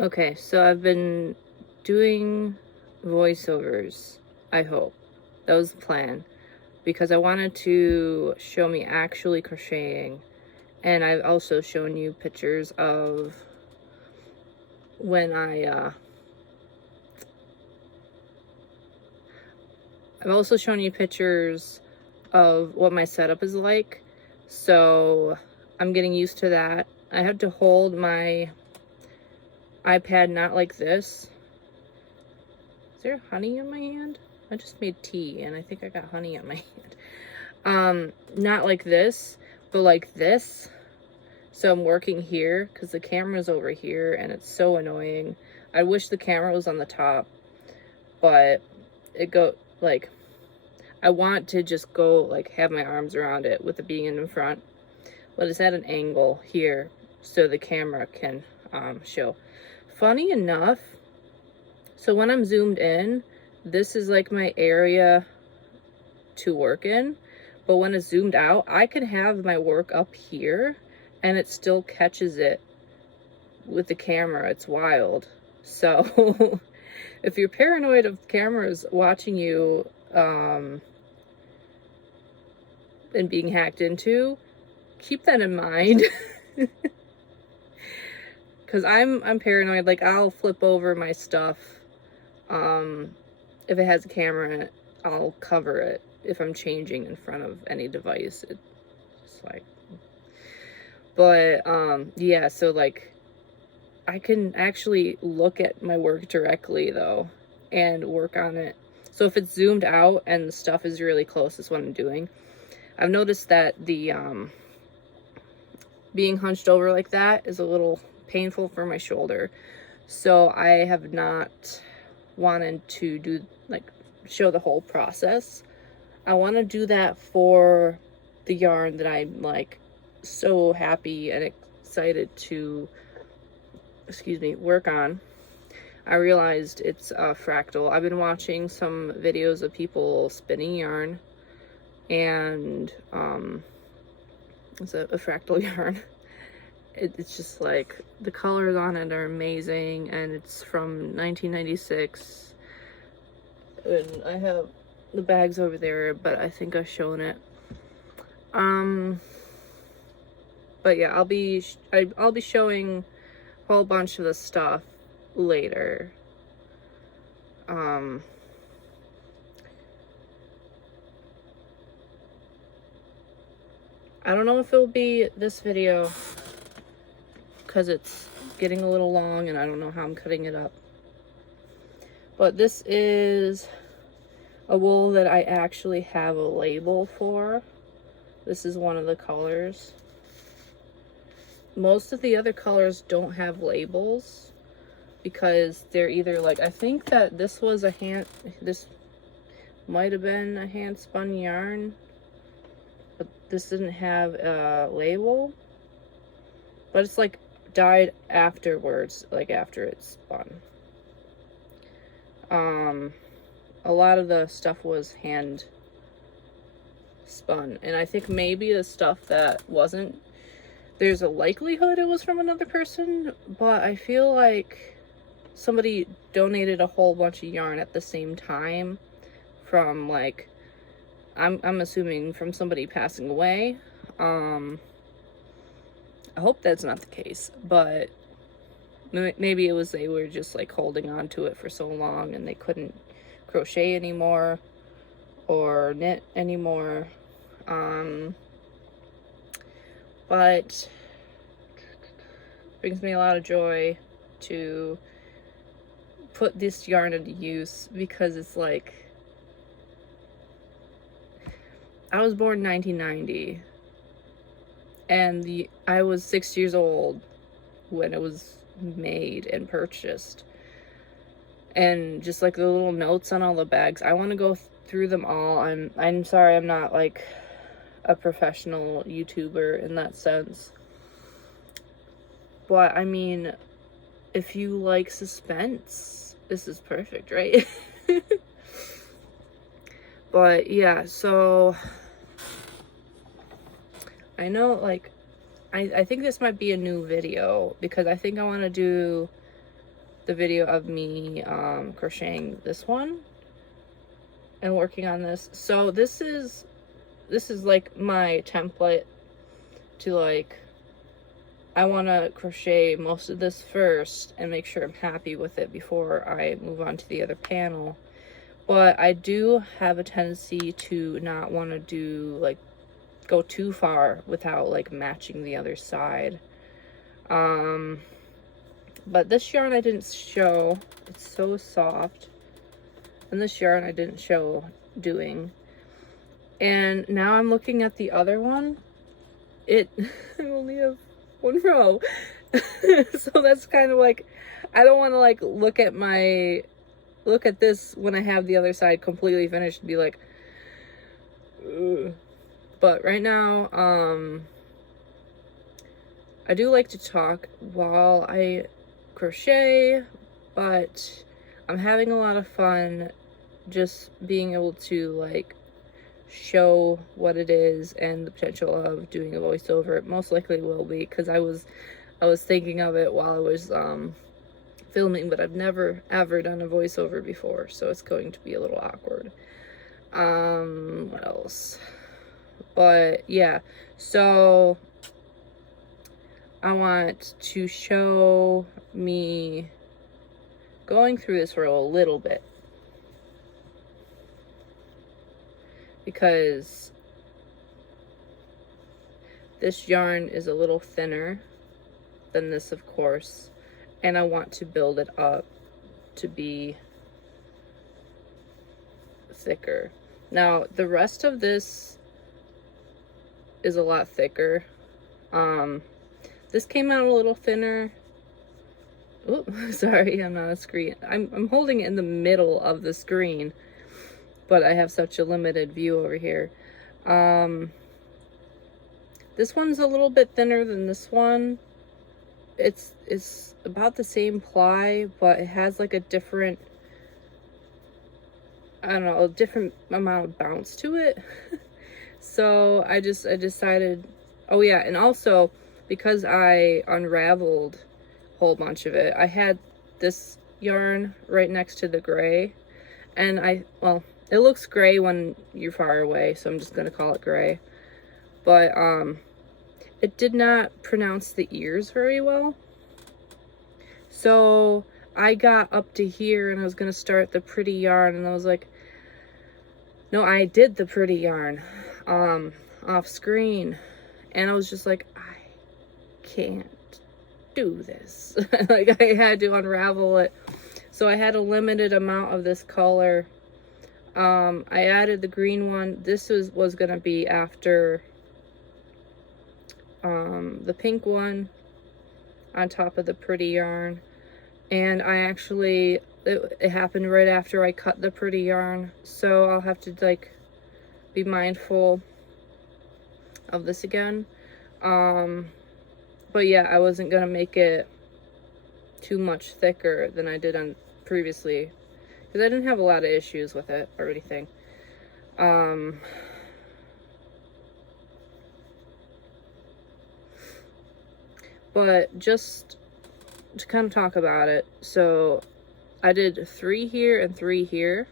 Okay, so I've been doing voiceovers, I hope. That was the plan. Because I wanted to show me actually crocheting. And I've also shown you pictures of when I've also shown you pictures of what my setup is like. So I'm getting used to that. I had to hold my iPad not like this. Is there honey in my hand? I just made tea and I think I got honey on my hand. Not like this, but like this. So I'm working here because the camera's over here and it's so annoying. I wish the camera was on the top, but I want to just go like have my arms around it with it being in front, but it's at an angle here so the camera can show. Funny enough, so when I'm zoomed in, this is like my area to work in, but when it's zoomed out, I can have my work up here and it still catches it with the camera. It's wild. So if you're paranoid of cameras watching you and being hacked into, keep that in mind. Because I'm paranoid. Like, I'll flip over my stuff if it has a camera in it. I'll cover it if I'm changing in front of any device. It's like, but yeah, so like I can actually look at my work directly though and work on it. So if it's zoomed out and the stuff is really close, is what I'm doing. I've noticed that the being hunched over like that is a little painful for my shoulder. So I have not wanted to do show the whole process. I want to do that for the yarn that I'm like so happy and excited to work on. I realized it's a fractal. I've been watching some videos of people spinning yarn, and it's a fractal yarn. It's just like the colors on it are amazing, and it's from 1996. And I have the bags over there, but I think I've shown it. But yeah, I'll be showing a whole bunch of the stuff later. I don't know if it'll be this video because it's getting a little long and I don't know how I'm cutting it up. But this is a wool that I actually have a label for. This is one of the colors. Most of the other colors don't have labels because they're either like, I think that this might have been a hand spun yarn, but this didn't have a label. But it's like dyed afterwards, like after it's spun. A lot of the stuff was hand spun, and I think maybe the stuff that wasn't, there's a likelihood it was from another person, but I feel like somebody donated a whole bunch of yarn at the same time from like, I'm assuming from somebody passing away. I hope that's not the case, but maybe it was they were just like holding on to it for so long and they couldn't crochet anymore or knit anymore. But it brings me a lot of joy to put this yarn into use because it's like, I was born in 1990 and I was 6 years old when it was made and purchased. And just like the little notes on all the bags, I want to go through them all. I'm sorry I'm not like a professional YouTuber in that sense, but I mean, if you like suspense, this is perfect, right? But yeah, so I know like I think this might be a new video because I think I want to do the video of me crocheting this one and working on this. So this is like my template to like, I want to crochet most of this first and make sure I'm happy with it before I move on to the other panel. But I do have a tendency to not want to do like go too far without like matching the other side. But this yarn I didn't show. It's so soft. And this yarn I didn't show doing. And now I'm looking at the other one. I only have one row. So that's kind of like, I don't want to like look at this when I have the other side completely finished and be like, ugh. But right now, I do like to talk while I crochet, but I'm having a lot of fun just being able to like show what it is and the potential of doing a voiceover. It most likely will be, because I was thinking of it while I was filming, but I've never ever done a voiceover before, so it's going to be a little awkward. What else? But yeah, so I want to show me going through this row a little bit, because this yarn is a little thinner than this, of course, and I want to build it up to be thicker. Now, the rest of this is a lot thicker. This came out a little thinner. Oh, sorry, I'm not a screen. I'm holding it in the middle of the screen, but I have such a limited view over here. This one's a little bit thinner than this one. It's about the same ply, but it has like a different, I don't know, a different amount of bounce to it. So I decided, oh yeah, and also because I unraveled a whole bunch of it, I had this yarn right next to the gray, and well, it looks gray when you're far away, so I'm just gonna call it gray. But it did not pronounce the ears very well. So I got up to here and I was gonna start the pretty yarn, and I was like, no, I did the pretty yarn off screen, and I was just like, I can't do this. Like, I had to unravel it. So I had a limited amount of this color. I added the green one. This was gonna be after the pink one on top of the pretty yarn, and I actually, it happened right after I cut the pretty yarn, so I'll have to like be mindful of this again. But yeah, I wasn't gonna make it too much thicker than I did on previously, because I didn't have a lot of issues with it or anything. But just to kind of talk about it, so I did 3 here and 3 here,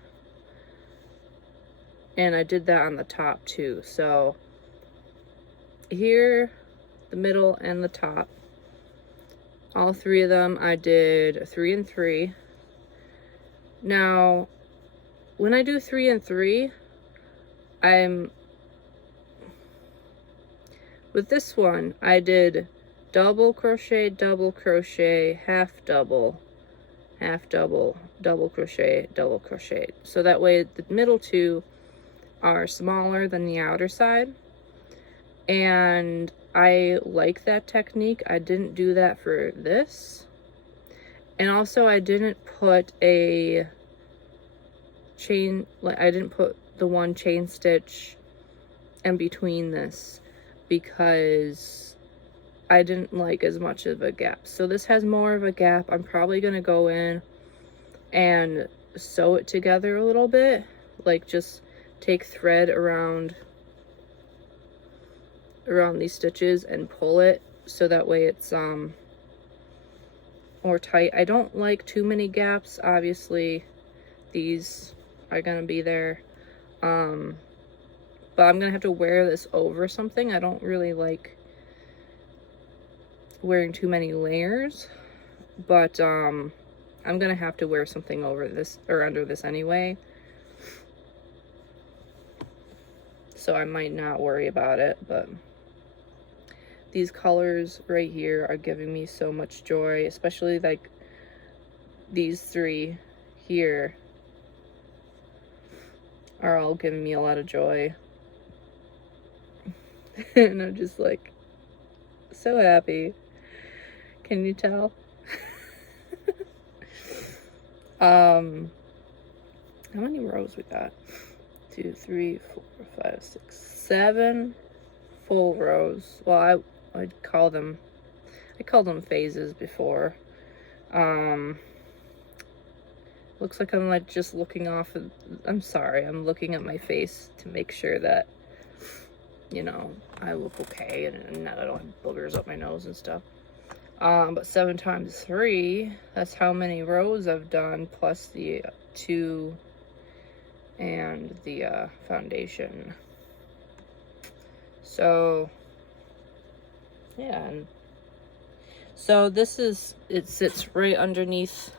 and I did that on the top too. So here, the middle, and the top, all 3 of them I did 3 and 3. Now when I do 3 and 3, with this one I did double crochet, half double, double crochet. So that way the middle 2 are smaller than the outer side, and I like that technique. I didn't do that for this, and also I didn't put a chain, like I didn't put the one chain stitch in between this, because I didn't like as much of a gap. So this has more of a gap. I'm probably gonna go in and sew it together a little bit, like just take thread around these stitches and pull it, so that way it's well, or tight. I don't like too many gaps. Obviously, these are gonna be there. But I'm gonna have to wear this over something. I don't really like wearing too many layers, but I'm gonna have to wear something over this or under this anyway. So I might not worry about it, but these colors right here are giving me so much joy, especially like these three here are all giving me a lot of joy. And I'm just like so happy. Can you tell? How many rows we got? 2, 3, 4, 5, 6, 7 full rows. Well, I called them phases before. Looks like I'm like just looking off of, I'm sorry, I'm looking at my face to make sure that, you know, I look okay and that I don't have boogers up my nose and stuff. But 7 times 3, that's how many rows I've done, plus the 2 and the foundation. So yeah, and so this is, it sits right underneath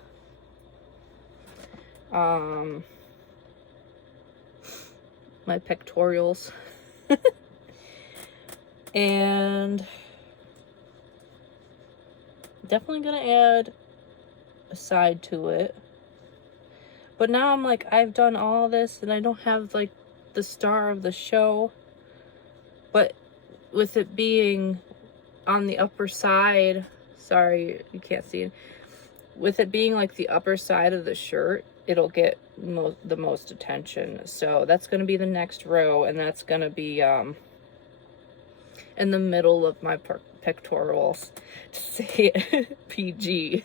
my pectorals. And definitely gonna add a side to it. But now I'm like, I've done all this and I don't have like the star of the show. But with it being on the upper side, sorry, you can't see it. With it being like the upper side of the shirt, it'll get the most attention. So that's going to be the next row, and that's going to be in the middle of my pectorals, to say it PG.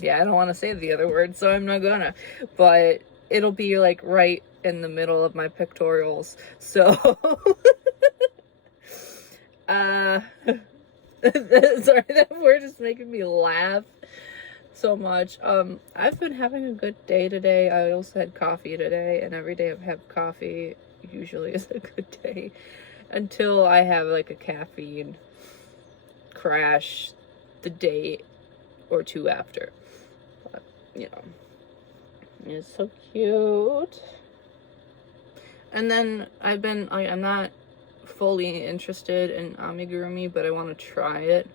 Yeah, I don't want to say the other word, so I'm not gonna, but it'll be like right in the middle of my pectorals. So sorry, that word is making me laugh so much. I've been having a good day today. I also had coffee today, and every day I've had coffee usually is a good day until I have like a caffeine crash the day or two after. But, you know, it's so cute. And then I'm not fully interested in amigurumi, but I want to try it.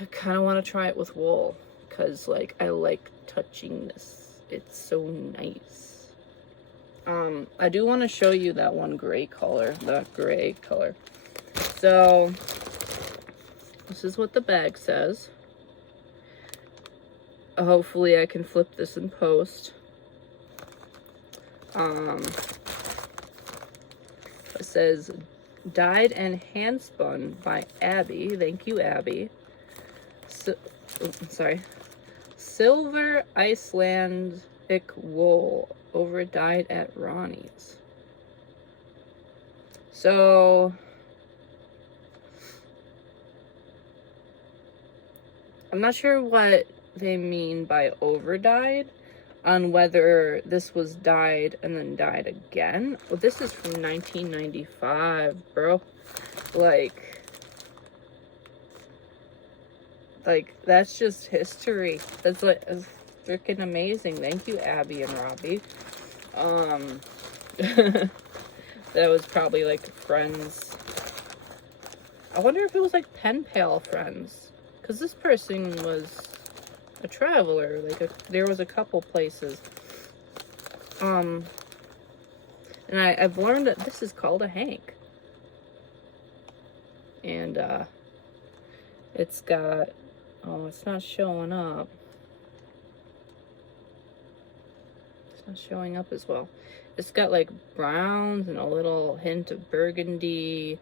I kind of want to try it with wool, because like I like touching this. It's so nice. I do want to show you that one gray color, that gray color. So this is what the bag says. Hopefully I can flip this in post. It says dyed and hand spun by Abby. Thank you, Abby. Silver Icelandic wool over dyed at Ronnie's. So I'm not sure what they mean by over dyed, on whether this was dyed and then dyed again. Well, this is from 1995, bro. Like that's just history. That's like freaking amazing. Thank you, Abby and Robbie. That was probably like friends. I wonder if it was like pen pal friends, because this person was a traveler. Like there was a couple places. And I've learned that this is called a hank. And it's got, oh, it's not showing up. It's not showing up as well. It's got like browns and a little hint of burgundy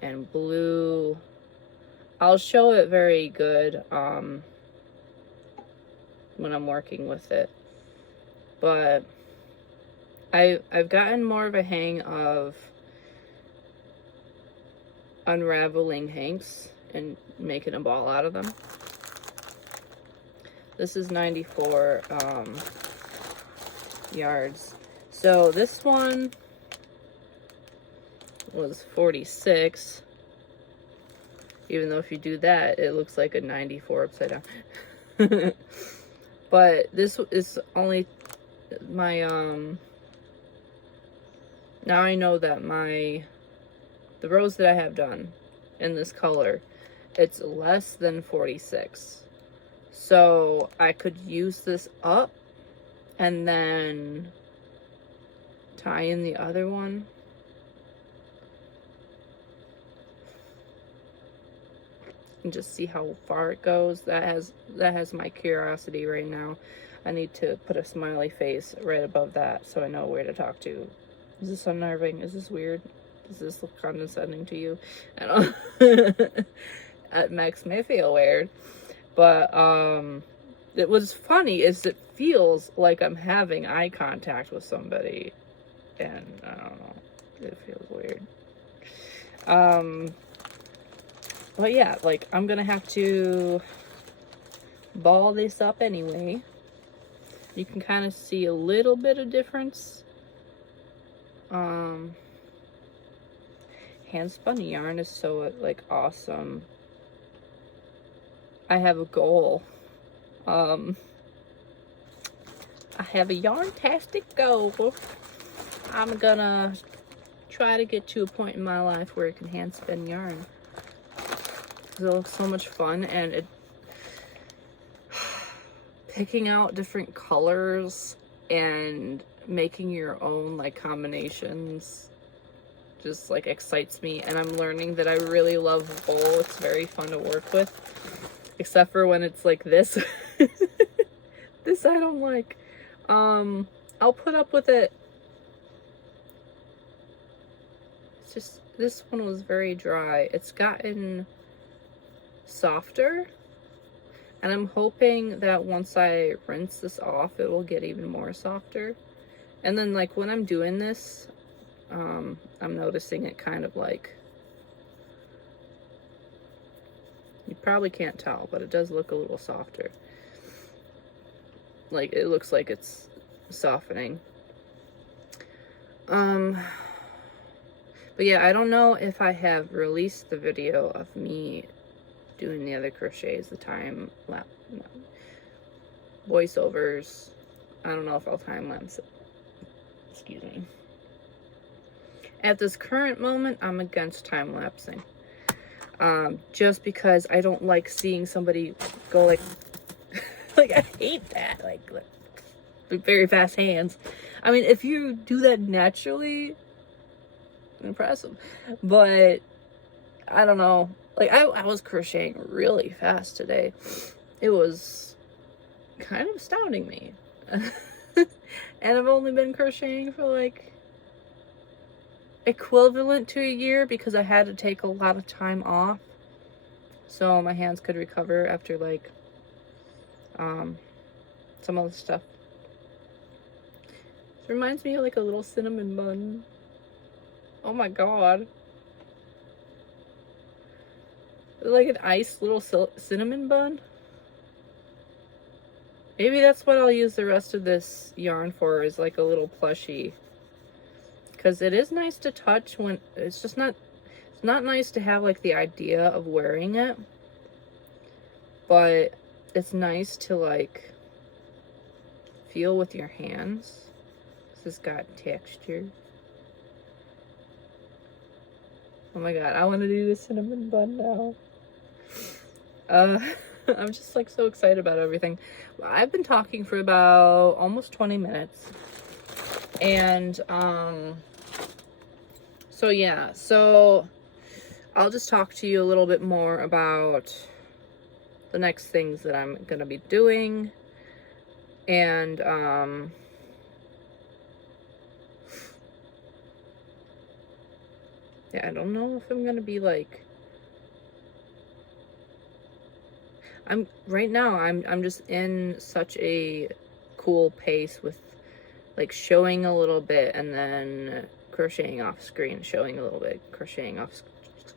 and blue. I'll show it very good when I'm working with it. But I've gotten more of a hang of unraveling hanks and making a ball out of them. This is 94 yards. So this one was 46. Even though if you do that, it looks like a 94 upside down. But this is only my, now I know that the rows that I have done in this color, it's less than 46. So I could use this up and then tie in the other one. And just see how far it goes. That has my curiosity right now. I need to put a smiley face right above that so I know where to talk to. Is this unnerving? Is this weird? Does this look condescending to you? I don't it makes me feel weird. But it was funny is it feels like I'm having eye contact with somebody, and I don't know, it feels weird. But yeah, like, I'm gonna have to ball this up anyway. You can kind of see a little bit of difference. Hand spun yarn is so, like, awesome. I have a goal. I have a yarn-tastic goal. I'm gonna try to get to a point in my life where I can hand spin yarn. It looks so much fun, and it picking out different colors and making your own like combinations just like excites me. And I'm learning that I really love wool. It's very fun to work with, except for when it's like this. This I don't like. I'll put up with it. It's just this one was very dry. It's gotten softer, and I'm hoping that once I rinse this off it will get even more softer. And then like when I'm doing this, I'm noticing it kind of like, you probably can't tell, but it does look a little softer. Like it looks like it's softening. But yeah, I don't know if I have released the video of me doing the other crochets, the time lapse, no, voiceovers. I don't know if I'll time lapse it. Excuse me. At this current moment, I'm against time lapsing. Just because I don't like seeing somebody go like, like I hate that, like with very fast hands. I mean, if you do that naturally, impressive. But I don't know. Like, I was crocheting really fast today. It was kind of astounding me. And I've only been crocheting for, like, equivalent to a year because I had to take a lot of time off so my hands could recover after, like, some other stuff. It reminds me of, like, a little cinnamon bun. Oh, my God. Like an iced little cinnamon bun. Maybe that's what I'll use the rest of this yarn for, is like a little plushie. Because it is nice to touch when it's just not, it's not nice to have like the idea of wearing it. But it's nice to like feel with your hands. This has got texture. Oh my God, I want to do the cinnamon bun now. I'm just like so excited about everything. I've been talking for about almost 20 minutes. And so yeah, so I'll just talk to you a little bit more about the next things that I'm gonna be doing. And yeah, I don't know if I'm gonna be like, right now I'm just in such a cool pace with like showing a little bit and then crocheting off screen, showing a little bit, crocheting off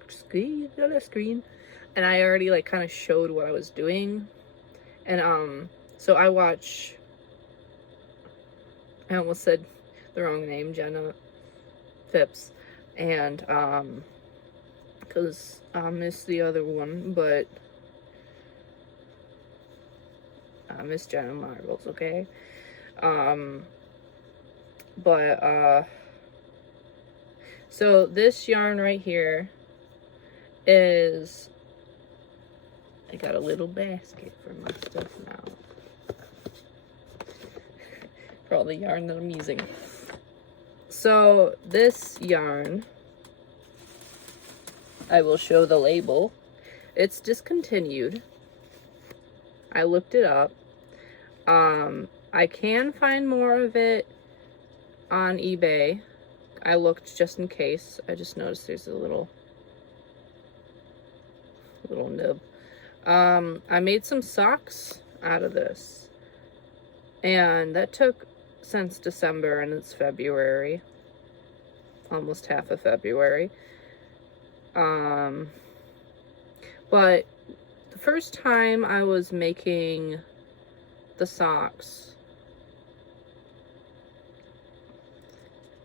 screen, and I already like kind of showed what I was doing. And so I almost said the wrong name, Jenna Phipps, and because I missed the other one, but I miss Jenna Marbles, okay? So this yarn right here is, I got a little basket for my stuff now, for all the yarn that I'm using. So this yarn, I will show the label. It's discontinued. I looked it up. I can find more of it on eBay. I looked just in case. I just noticed there's a little nib. I made some socks out of this, and that took since December, and it's February, almost half of February. But the first time I was making the socks,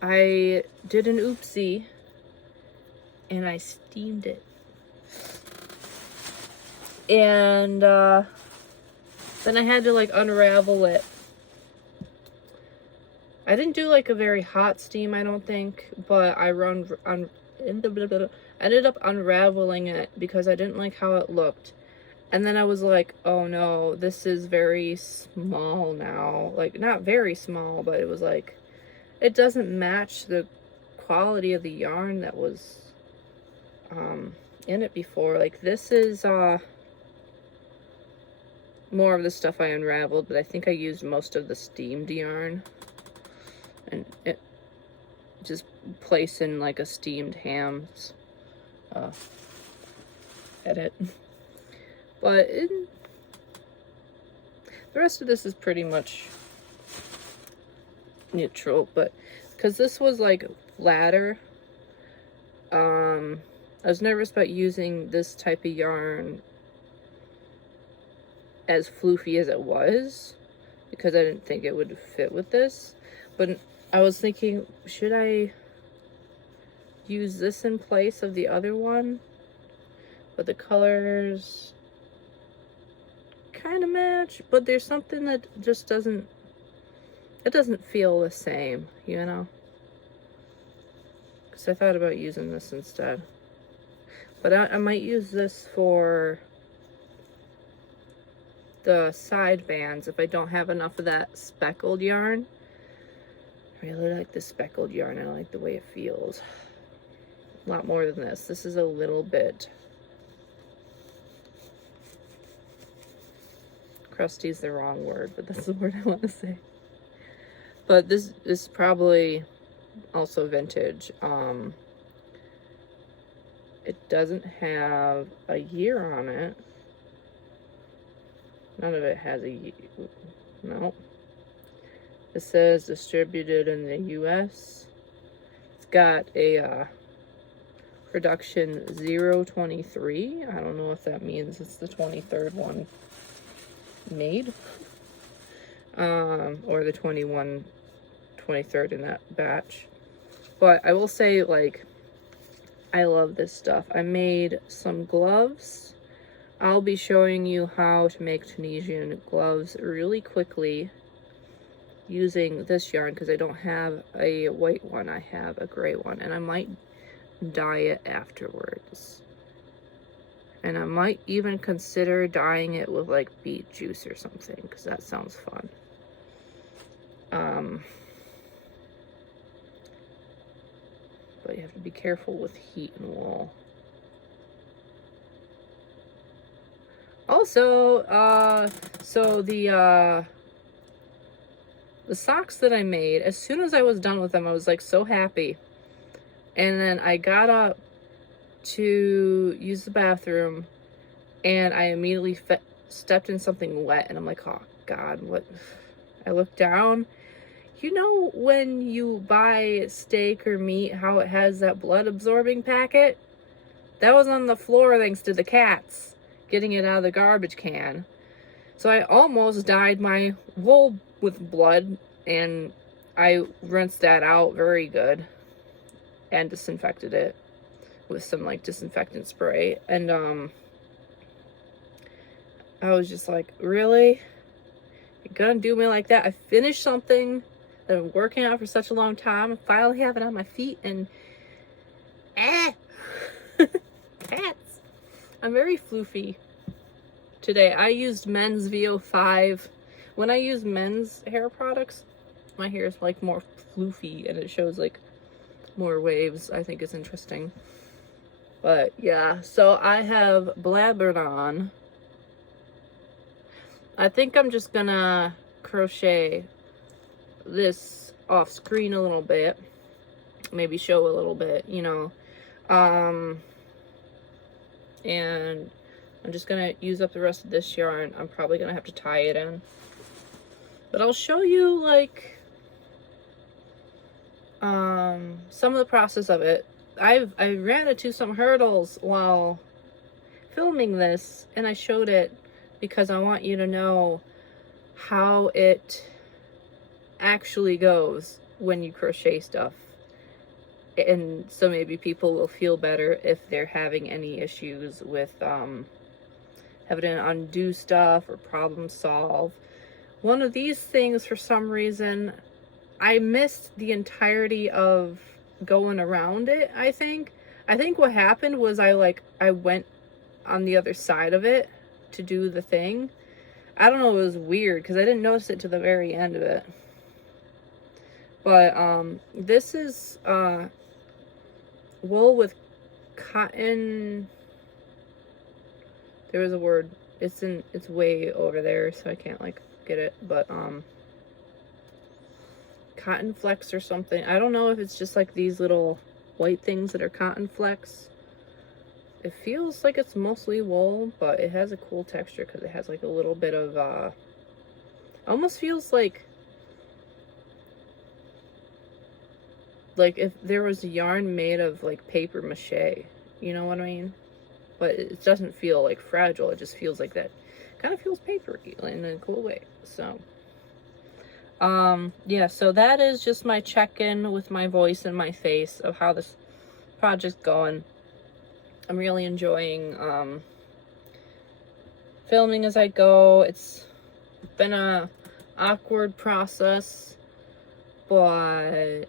I did an oopsie and I steamed it. And then I had to like unravel it. I didn't do like a very hot steam, I don't think, but I ended up unraveling it because I didn't like how it looked. And then I was like, oh no, this is very small now. Like, not very small, but it was like, it doesn't match the quality of the yarn that was in it before. Like, this is more of the stuff I unraveled, but I think I used most of the steamed yarn. And it just place in like a steamed hams edit. But the rest of this is pretty much neutral, but because this was like flatter, I was nervous about using this type of yarn as floofy as it was, because I didn't think it would fit with this. But I was thinking, should I use this in place of the other one? But the colors kind of match, but there's something that just doesn't feel the same, you know? Because I thought about using this instead. But I might use this for the side bands if I don't have enough of that speckled yarn. I really like the speckled yarn. I like the way it feels. A lot more than this. This is a little bit crusty is the wrong word, but that's the word I want to say. But this is probably also vintage. It doesn't have a year on it. None of it has a year. No. It says distributed in the US. It's got a production 023. I don't know if that means it's the 23rd one made. Or the 23rd in that batch. But I will say, like, I love this stuff. I made some gloves. I'll be showing you how to make Tunisian gloves really quickly using this yarn, because I don't have a white one. I have a gray one, and I might dye it afterwards. And I might even consider dyeing it with like beet juice or something, because that sounds fun. But you have to be careful with heat and wool. Also, so the socks that I made, as soon as I was done with them, I was like so happy. And then I got up to use the bathroom, and I immediately stepped in something wet, and I'm like, oh God, what? I looked down. You know when you buy steak or meat, how it has that blood absorbing packet? That was on the floor thanks to the cats getting it out of the garbage can. So I almost dyed my wool with blood, and I rinsed that out very good and disinfected it with some like disinfectant spray. And I was just like, really? You're gonna do me like that? I finished something that I've been working on for such a long time. I finally have it on my feet, and cats. I'm very floofy today. I used men's VO5. When I use men's hair products, my hair is like more floofy and it shows like more waves. I think it's interesting. But yeah, so I have blabbered on. I think I'm just gonna crochet this off screen a little bit, maybe show a little bit, you know, and I'm just gonna use up the rest of this yarn. I'm probably gonna have to tie it in, but I'll show you like some of the process of it. I ran into some hurdles while filming this, and I showed it because I want you to know how it actually goes when you crochet stuff. And so maybe people will feel better if they're having any issues with having to undo stuff or problem solve. One of these things, for some reason, I missed the entirety of going around it. I think what happened was I went on the other side of it to do the thing. I don't know, it was weird because I didn't notice it to the very end of it. But this is wool with cotton. There was a word. It's way over there, so I can't like get it. But cotton flecks or something. I don't know if it's just like these little white things that are cotton flecks. It feels like it's mostly wool, but it has a cool texture because it has like a little bit of almost feels like if there was a yarn made of like paper mache, you know what I mean? But it doesn't feel like fragile. It just feels like that. Kind of feels papery in a cool way. So yeah, so that is just my check-in with my voice and my face of how this project's going. I'm really enjoying filming as I go. It's been a awkward process, but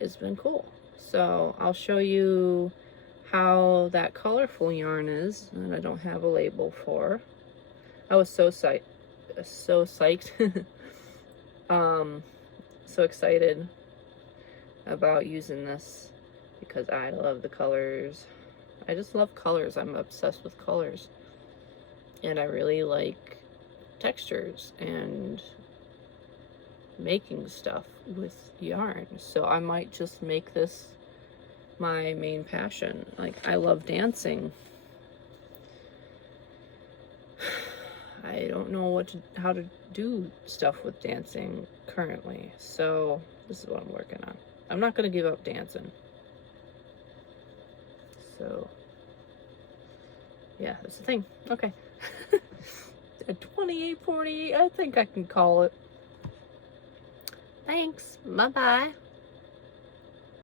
it's been cool. So I'll show you how that colorful yarn is that I don't have a label for. I was so psyched so excited about using this because I love the colors. I just love colors. I'm obsessed with colors, and I really like textures and making stuff with yarn. So I might just make this my main passion. Like, I love dancing. I don't know how to do stuff with dancing currently, so this is what I'm working on. I'm not gonna give up dancing. So yeah, that's the thing. Okay. At 28:48, I think I can call it. Thanks. Bye-bye.